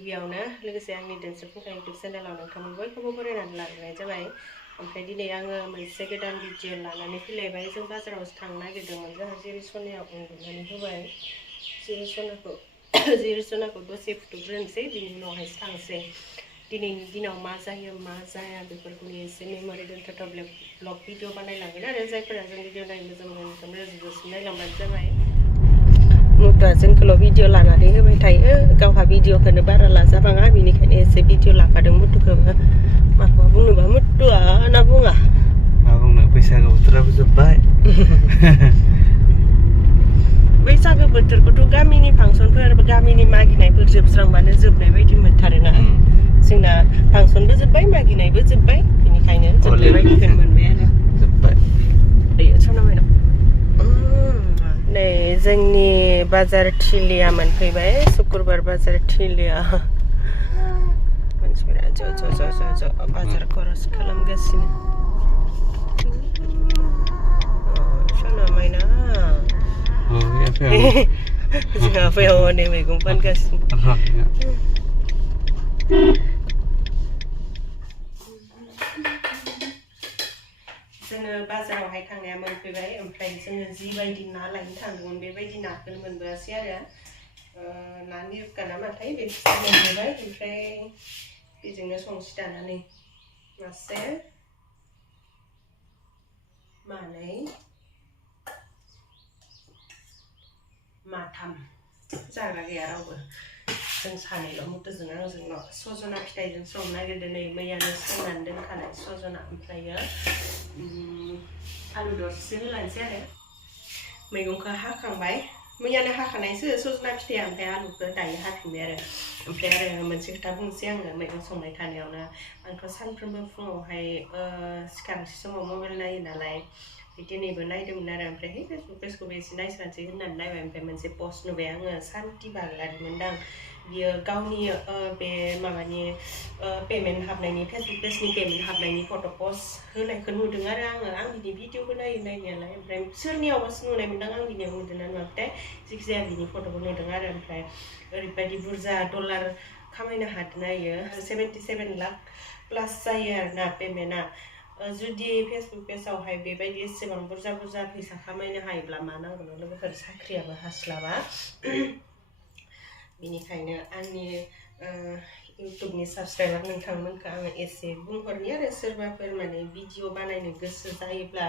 गिबियावनो लोगोसे आंनि दोनस्रुफुंखा इउटुब चेनेलाव नोंथांमोन बयखौबो बरायनानै लाबोनाय जाबाय। ओमफ्राय दिनै आङो मोनसे गोदान भिडिअ लानानै फैलायबाय। जों बाजारावसो थांनो नागिरदोंमोन। जोंहा जेरै सनायाव उन्दुनानै होबाय। जेरै सनाखौ दसे फुथुग्रोनोसै, बिनि उनावहायसो थांसै। दिनैनि दिनाव मा जायो मा जाया बेफोरखौनो एसे मेम'रि दोनथावथाव ब्लग भिडिअ बानायलांगोन आरो जायफोरा जों भिडिअ नायनो मोजां मोनो जोबजासिम नायलांबानो जाबाय। मुथुआ जोंखौल' भिडिअ लानानै होबाय थायो, गावहा भिडिअखौनो बारा लाजाबाङा, बेनिखायनो एसे भिडिअ लाफादों मुथुखौबो। माखौबा बुंनोबा मुथुआ ना बुङा? मा बुंनो, बैसागो बोथोराबो जोब्बाय। बैसागो बोथोरखौथ' गामिनि फांसनफोर गामिनि मागिनायफोर जोबस्रांबानो जोबनाय बायदि मोनथारोना। जोंना फांसनबो जोब्बाय, मागिनायबो जोब्बाय, बेनिखायनो जोबनाय बायदिखौनो मोनबाय आरो जोब्बाय। नै जोंनि बाजार थिलिया मोनफैबाय, शुक्रुबार बाजार थिलिया। मानसिफोरा ज' बाजार खरस खालामगासिनो। सना मायना जोंहा आफाया हनै मैगं फानगासिनो। जोङो बाजारावहाय थांनाया मोनफैबाय, ओमफ्राय जोङो जिबायदि ना लायनो थांदोंमोन बेबायदि नाखौनो मोनबोआसै आरो। ना मिरगा ना माथाय बेखौ मोनबोबाय। ओमफ्राय बेजोंनो संसि दानानै मासे मानै माथाम जाग्रा गैया रावबो, जों सानैल' मुथुजों आंजोंल'। सजना फिथाइजों संनो नागिरदों, नै मैयानो संनानै दोनखानाय सजना। ओमफ्रायो आलु दरसे होलांसै आरो। मैगंखौ हाखांबाय, मैयानो हाखानायसो सजना फिथाइया, ओमफ्राय आलुखौ दायो हाफिनबाय आरो। ओमफ्राय आरो मोनसे खोथा बुंनोसै आङो मैगं संनाय थानायावनो। आंथ' सानफ्रोमबो फुङावहाय सिखारनोसै समाव मबाइल नायो नालाय, दिनैबो नायदोंमोन आरो। ओमफ्राय है फेसबुक पेजखौबो एसे नायस्रानोसै होननानै नायबाय। ओमफ्राय मोनसे पस्ट नुबाय आङो, सान्ति बाग्लारिमोनदां, बियो गावनि बे माबानि पेमेन्ट हाबनायनि, फेसबुक पेजनि पेमेन्ट हाबनायनि फट' पस्ट होनायखौ नुदों आरो आङो। आं बिनि भिडिअबो नायो नायनायालाय, ओमफ्राय सोरनियावबासो नुनाय मोनदां, आं बिनियाव नुदोंना नुवाखैथाय, जायखिजाया बिनि फट'खौ नुदों आरो। ओमफ्राय ओरैबायदि बुरजा डलार खामायनो हादों आयो, 77 लाख प्लास जायो आरोना पेमेन्टआ। जुदि फेसबुक पेजावहाय बेबायदि एसेबां बुरजा फैसा खामायनो हायोब्ला मा नांगौ लोगोफोर, साख्रियाबो हास्लाबा। बेनिखायनो आंनि इउटुबनि साबसक्राइबार नोंथांमोनखौ आङो एसे बुंहरनि आरो, सोरबाफोर माने भिडिअ बानायनो गोसो जायोब्ला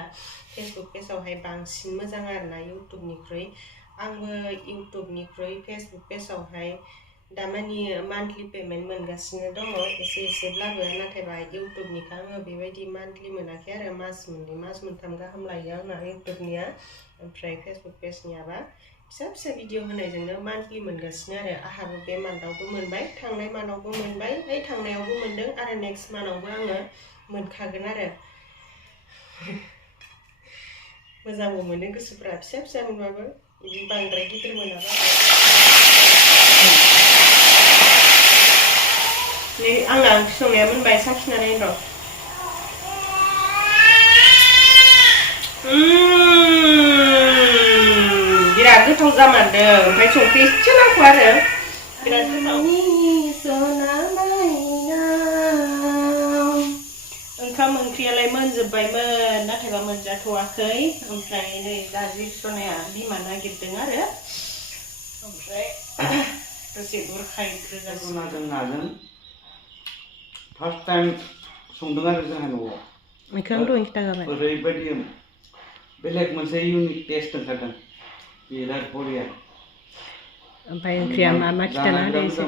फेसबुक पेजावहाय बांसिन मोजां आरोना इउटुबनिख्रुइ। आंबो इउटुबनिख्रुइ फेसबुक पेजावहाय दामानि मान्थलि पेमेन्ट मोनगासिनो दङ, एसेब्लाबो। नाथायबा इउटुबनिखौ आङो बेबायदि मान्थलि मोनाखै आरो, मास मोननै मास मोनथाम गाहाम लायो आंना इउटुबनिया। ओमफ्राय फेसबुक पेजनियाबा फिसा भिडिअ होनायजोंनो मान्थलि मोनगासिनो आरो। आंहाबो बे मान्थआवबो मोनबाय, थांनाय मान्थआवबो मोनबाय, थांनायावबो मोनदों आरो नेक्स्ट मान्थआवबो आङो मोनखागोन आरो। मोजांबो मोनो गोसोफ्रा, फिसा मोनबाबो, बिदि बांद्राय गिदिर मोनाबा। नै आंना ओंख्रि संनाया मोनबाय, साखिना नायनो र'। बिराद गोथाव जामारदों, ओमफ्राय संख्रि एसे नांगौ आरो, बिराद गोथाव। ओंखाम ओंख्रियालाय मोनजोब्बायमोन, नाथायबा मोनजाथ'वाखै। ओमफ्राय नै दा सनाया बिमा नागिरदों आरो, ओमफ्राय दसे बुरखायग्रोगासिनो। नाजों फार्स्ट टाइम संदों आरो जोंहा न'आव। बेखौ आं दहायनो खिन्थाखाबाय। ओरैबायदि बेलेग मोनसे इउनिक टेस्ट ओंखारदों, बिराद बरिया। ओमफ्राय ओंख्रिया मा खिथाना होदो एसे।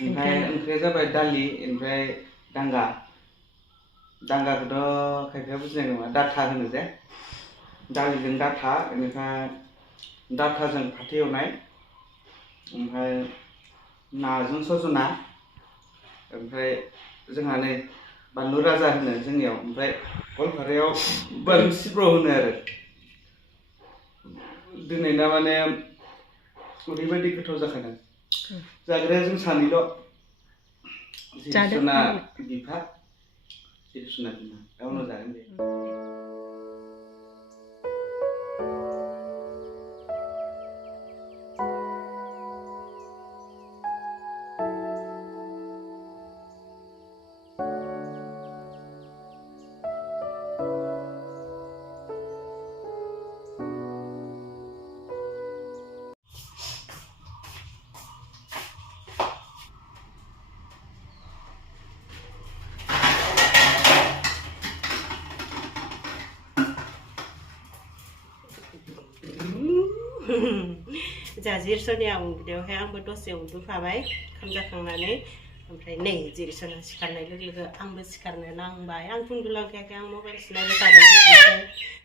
ओमफ्राय ओंख्रिया जाबाय दालि, ओमफ्राय दांगाखौथ' खायफाया बुजिनाय नङा, डाथा होनो जे, दालिजों डाथा, बेनिफ्राय डाटाजों फाथो एवनाय, ओमफ्राय नाजों सजना, ओमफ्राय जोंहा नै बानलु राजा होनो जोंनियाव, ओमफ्राय गवालपारायाव बानलु सिब्र' होनो आरो। दिनैना माने ओरैबायदि गोथाव जाखादों। जाग्राया जों सानैल', जिसुना बिफा, जिसुना बिमा, दा उनाव जागोन दे। जोंहा जिरस'निया उन्दुनायावहाय आंबो दसे उन्दुफाबाय ओंखाम जाखांनानै ओमफ्राय नै जिरस'ना सिखारनाय लोगो लोगो आंबो सिखारनो नांबाय आं उन्दुलांखायाखै आं मबाइलसो नायबाय थादों